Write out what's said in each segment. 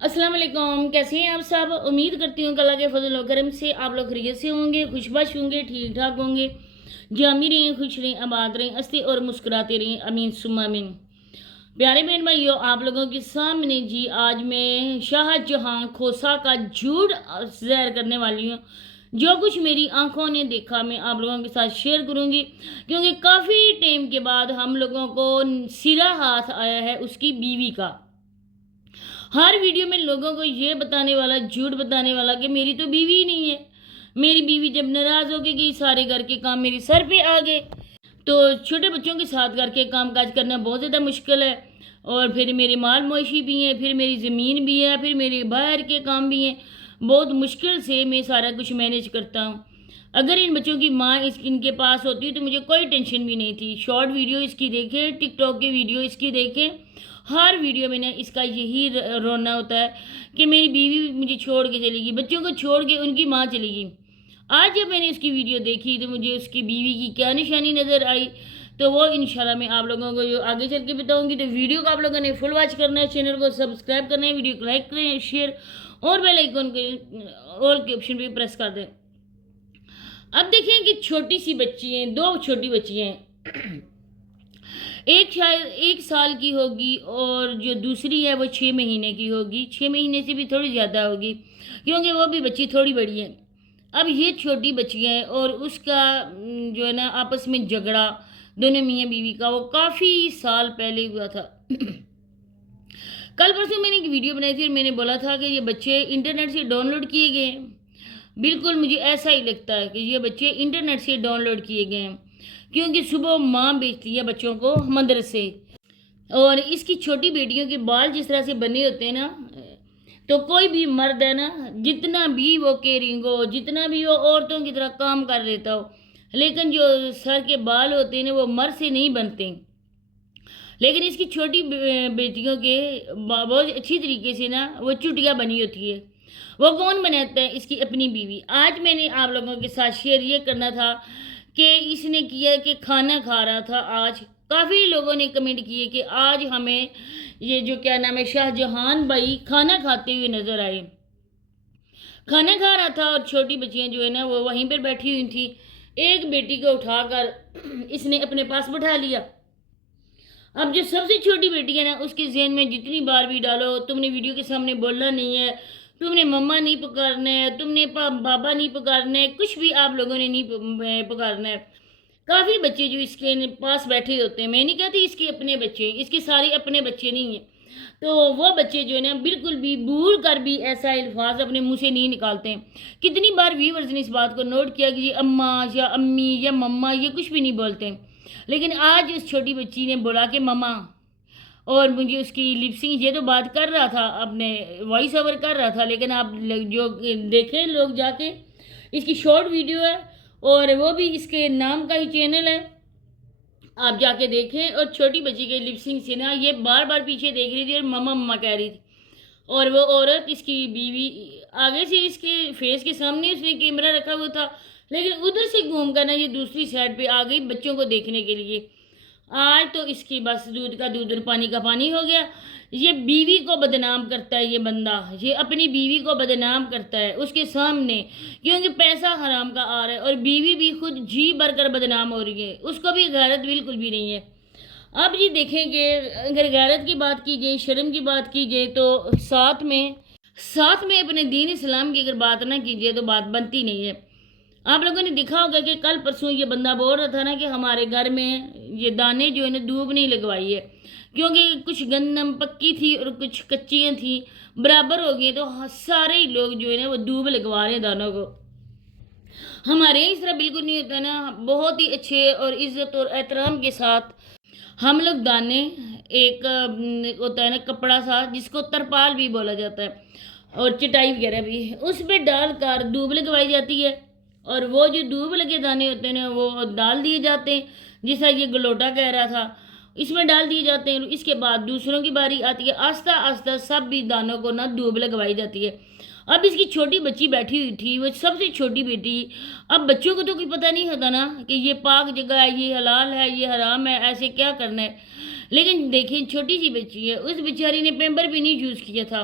अस्सलाम वालेकुम। कैसे हैं आप सब? उम्मीद करती हूँ कि अल्लाह के फजल व करम से आप लोग खैरियत से होंगे, खुशबश होंगे, ठीक ठाक होंगे। जामी रहें, खुश रहें, आबाद रहें, हंसते और मुस्कुराते रहें। अमीन सुम्मा अमीन। प्यारे बहन भाइयों, आप लोगों के सामने जी आज मैं शाहजहां खोसा का झूठ ज़ाहिर करने वाली हूँ। जो कुछ मेरी आंखों ने देखा मैं आप लोगों के साथ शेयर करूँगी, क्योंकि काफ़ी टाइम के बाद हम लोगों को सिरा हाथ आया है उसकी बीवी का। हर वीडियो में लोगों को ये बताने वाला, झूठ बताने वाला कि मेरी तो बीवी ही नहीं है। मेरी बीवी जब नाराज़ होके गई, सारे घर के काम मेरे सर पे आ गए। तो छोटे बच्चों के साथ घर के काम काज करना बहुत ज़्यादा मुश्किल है। और फिर मेरे माल मवेशी भी हैं, फिर मेरी ज़मीन भी है, फिर मेरे बाहर के काम भी हैं। बहुत मुश्किल से मैं सारा कुछ मैनेज करता हूँ। अगर इन बच्चों की माँ इनके पास होती तो मुझे कोई टेंशन भी नहीं थी। शॉर्ट वीडियो इसकी देखें, टिकटॉक के वीडियो इसकी देखें, हर वीडियो में ना इसका यही रोना होता है कि मेरी बीवी मुझे छोड़ के चली गई, बच्चों को छोड़ के उनकी माँ चली गई। आज जब मैंने उसकी वीडियो देखी तो मुझे उसकी बीवी की क्या निशानी नज़र आई, तो वो इंशाल्लाह मैं आप लोगों को जो आगे चल के बताऊंगी। तो वीडियो को आप लोगों ने फुल वॉच करना है, चैनल को सब्सक्राइब करना है, वीडियो को लाइक करें, शेयर और बेल आइकन के ऑल के ऑप्शन पे प्रेस कर दें। अब देखें कि छोटी सी बच्ची हैं, दो छोटी बच्चियाँ हैं। एक शायद 1 साल की होगी और जो दूसरी है वो 6 महीने की होगी। 6 महीने से भी थोड़ी ज़्यादा होगी, क्योंकि वो भी बच्ची थोड़ी बड़ी है। अब ये छोटी बच्चियाँ हैं और उसका जो है ना आपस में झगड़ा दोनों मियाँ बीवी का वो काफ़ी साल पहले हुआ था। कल परसों मैंने एक वीडियो बनाई थी और मैंने बोला था कि ये बच्चे इंटरनेट से डाउनलोड किए गए हैं। बिल्कुल मुझे ऐसा ही लगता है कि ये बच्चे इंटरनेट से डाउनलोड किए गए हैं, क्योंकि सुबह माँ भेजती है बच्चों को मदरसे। और इसकी छोटी बेटियों के बाल जिस तरह से बने होते हैं ना, तो कोई भी मर्द है ना, जितना भी वो केयरिंग हो, जितना भी वो औरतों की तरह काम कर लेता हो, लेकिन जो सर के बाल होते हैं ना वो मर्द से नहीं बनते। लेकिन इसकी छोटी बेटियों के बहुत अच्छी तरीके से ना वो चुटिया बनी होती है। वो कौन बनाता है? इसकी अपनी बीवी। आज मैंने आप लोगों के साथ शेयर ये करना था कि इसने किया कि खाना खा रहा था। आज काफ़ी लोगों ने कमेंट किए कि आज हमें ये जो क्या नाम है शाहजहान भाई खाना खाते हुए नज़र आए। खाना खा रहा था और छोटी बच्चियां जो है ना वो वहीं पर बैठी हुई थी। एक बेटी को उठाकर इसने अपने पास बैठा लिया। अब जो सबसे छोटी बेटी है ना उसके जहन में जितनी बार भी डालो तुमने वीडियो के सामने बोलना नहीं है, तुमने मम्मा नहीं पुकारना है, तुमने बाबा नहीं पुकारना है, कुछ भी आप लोगों ने नहीं पुकारना है। काफ़ी बच्चे जो इसके पास बैठे होते हैं, मैं नहीं कहती इसके अपने बच्चे, इसके सारे अपने बच्चे नहीं हैं, तो वो बच्चे जो है ना बिल्कुल भी भूल कर भी ऐसा अल्फाज अपने मुंह से नहीं निकालते हैं। कितनी बार व्यूअर्स ने इस बात को नोट किया कि ये अम्मा या अम्मी या मम्मा ये कुछ भी नहीं बोलते हैं। लेकिन आज उस छोटी बच्ची ने बोला कि मम्मा, और मुझे उसकी लिपसिंग ये तो बात कर रहा था, अपने वॉइस ओवर कर रहा था, लेकिन आप जो देखें लोग जाके, इसकी शॉर्ट वीडियो है और वो भी इसके नाम का ही चैनल है, आप जाके देखें। और छोटी बच्ची के लिपसिंग से ना ये बार बार पीछे देख रही थी और मम्मा मम्मा कह रही थी। और वो औरत इसकी बीवी आगे से इसके फेस के सामने उसने कैमरा रखा हुआ था, लेकिन उधर से घूम कर ना ये दूसरी साइड पे आ गई बच्चों को देखने के लिए। आज तो इसकी बस दूध का दूध और पानी का पानी हो गया। ये बीवी को बदनाम करता है, ये बंदा ये अपनी बीवी को बदनाम करता है उसके सामने, क्योंकि पैसा हराम का आ रहा है और बीवी भी खुद जी भरकर बदनाम हो रही है, उसको भी गैरत बिल्कुल भी नहीं है। अब ये देखेंगे, अगर गैरत की बात की जाए, शर्म की बात की जाए, तो साथ में अपने दीन इस्लाम की अगर बात ना कीजिए तो बात बनती नहीं है। आप लोगों ने देखा होगा कि कल परसों ये बंदा बोल रहा था ना कि हमारे घर में ये दाने जो है ना दूब नहीं लगवाई है, क्योंकि कुछ गंदम पक्की थी और कुछ कच्चियाँ थी, बराबर हो गई, तो सारे ही लोग जो है ना वो दूब लगवा रहे हैं दानों को। हमारे यहाँ इस तरह बिल्कुल नहीं होता ना, बहुत ही अच्छे और इज्जत और एहतराम के साथ हम लोग दाने, एक होता है ना कपड़ा सा जिसको तरपाल भी बोला जाता है, और चटाई वगैरह भी, उस पर डाल कर दूब लगवाई जाती है। और वो जो दूब लगे दाने होते हैं ना वो डाल दिए जाते हैं, जैसा ये गलोटा कह रहा था, इसमें डाल दिए जाते हैं। इसके बाद दूसरों की बारी आती है, आस्ता आस्ता सब भी दानों को ना दूब लगवाई जाती है। अब इसकी छोटी बच्ची बैठी हुई थी, वो सबसे छोटी बेटी। अब बच्चों को तो कोई पता नहीं होता ना कि ये पाक जगह है, ये हलाल है, ये हराम है, ऐसे क्या करना है। लेकिन देखिए छोटी सी बच्ची है, उस बेचारी ने पेम्पर भी नहीं यूज़ किया था,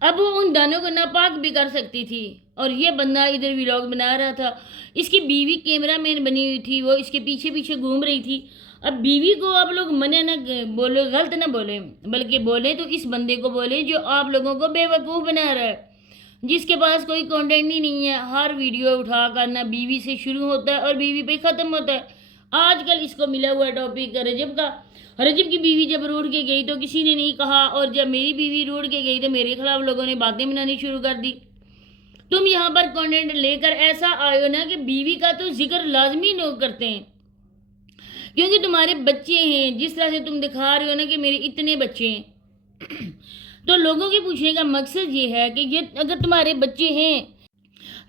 اب وہ ان دانوں کو ناپاک بھی کر سکتی تھی، اور یہ بندہ ادھر ولاگ بنا رہا تھا، اس کی بیوی کیمرہ مین بنی ہوئی تھی، وہ اس کے پیچھے پیچھے گھوم رہی تھی۔ اب بیوی کو آپ لوگ منع نہ بولو، غلط نہ بولیں، بلکہ بولیں تو اس بندے کو بولیں جو آپ لوگوں کو بے وقوف بنا رہا ہے، جس کے پاس کوئی کانٹینٹ ہی نہیں ہے، ہر ویڈیو اٹھا کر نہ بیوی سے شروع ہوتا ہے اور بیوی پہ ختم ہوتا ہے۔ آج کل اس کو ملا ہوا ٹاپک رجب کا، رجب کی بیوی جب روڑ کے گئی تو کسی نے نہیں کہا، اور جب میری بیوی روڑ کے گئی تو میرے خلاف لوگوں نے باتیں بنانی شروع کر دی۔ تم یہاں پر کانٹینٹ لے کر ایسا آئے ہو نا کہ بیوی کا تو ذکر لازمی لوگ کرتے ہیں، کیونکہ تمہارے بچے ہیں، جس طرح سے تم دکھا رہے ہو نا کہ میرے اتنے بچے ہیں، تو لوگوں کے پوچھنے کا مقصد یہ ہے کہ یہ اگر تمہارے بچے ہیں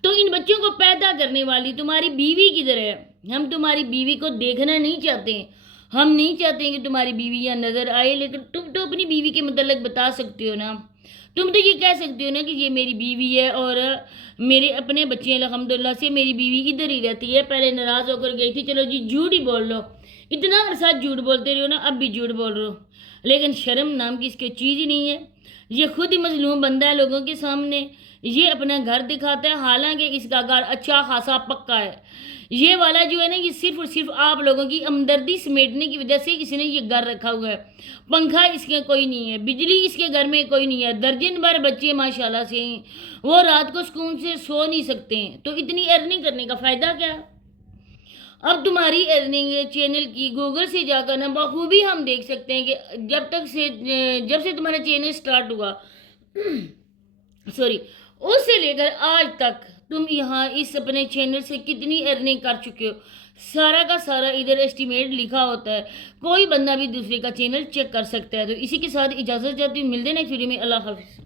تو ان بچوں کو پیدا کرنے والی تمہاری بیوی کدھر ہے؟ ہم تمہاری بیوی کو دیکھنا نہیں چاہتے ہیں، ہم نہیں چاہتے ہیں کہ تمہاری بیوی یہاں نظر آئے، لیکن تم تو اپنی بیوی کے متعلق بتا سکتے ہو نا، تم تو یہ کہہ سکتے ہو نا کہ یہ میری بیوی ہے اور میرے اپنے بچے ہیں، الحمدللہ سے میری بیوی ادھر ہی رہتی ہے، پہلے ناراض ہو کر گئی تھی، چلو جی جھوٹ ہی بول لو، اتنا عرصہ جھوٹ بولتے رہو نا، اب بھی جھوٹ بول رہے ہو، لیکن شرم نام کی اس کی چیز ہی نہیں ہے، یہ خود ہی مظلوم بندہ ہے لوگوں کے سامنے، یہ اپنا گھر دکھاتا ہے، حالانکہ اس کا گھر اچھا خاصا پکا ہے، یہ والا جو ہے نا یہ صرف اور صرف آپ لوگوں کی ہمدردی سمیٹنے کی وجہ سے اس نے یہ گھر رکھا ہوا ہے، پنکھا اس کے کوئی نہیں ہے، بجلی اس کے گھر میں کوئی نہیں ہے، درجن بھر بچے ماشاءاللہ سے ہیں، وہ رات کو سکون سے سو نہیں سکتے ہیں، تو اتنی ارننگ کرنے کا فائدہ کیا؟ اب تمہاری ارننگ چینل کی گوگل سے جا کر نا بخوبی ہم دیکھ سکتے ہیں کہ جب سے تمہارا چینل سٹارٹ ہوا سوری اس سے لے کر آج تک تم یہاں اس اپنے چینل سے کتنی ارننگ کر چکے ہو، سارا کا سارا ادھر ایسٹیمیٹ لکھا ہوتا ہے، کوئی بندہ بھی دوسرے کا چینل چیک کر سکتا ہے۔ تو اسی کے ساتھ اجازت چاہتی ہوں، ملتے ہیں نیکسٹ ویڈیو میں، اللہ حافظ۔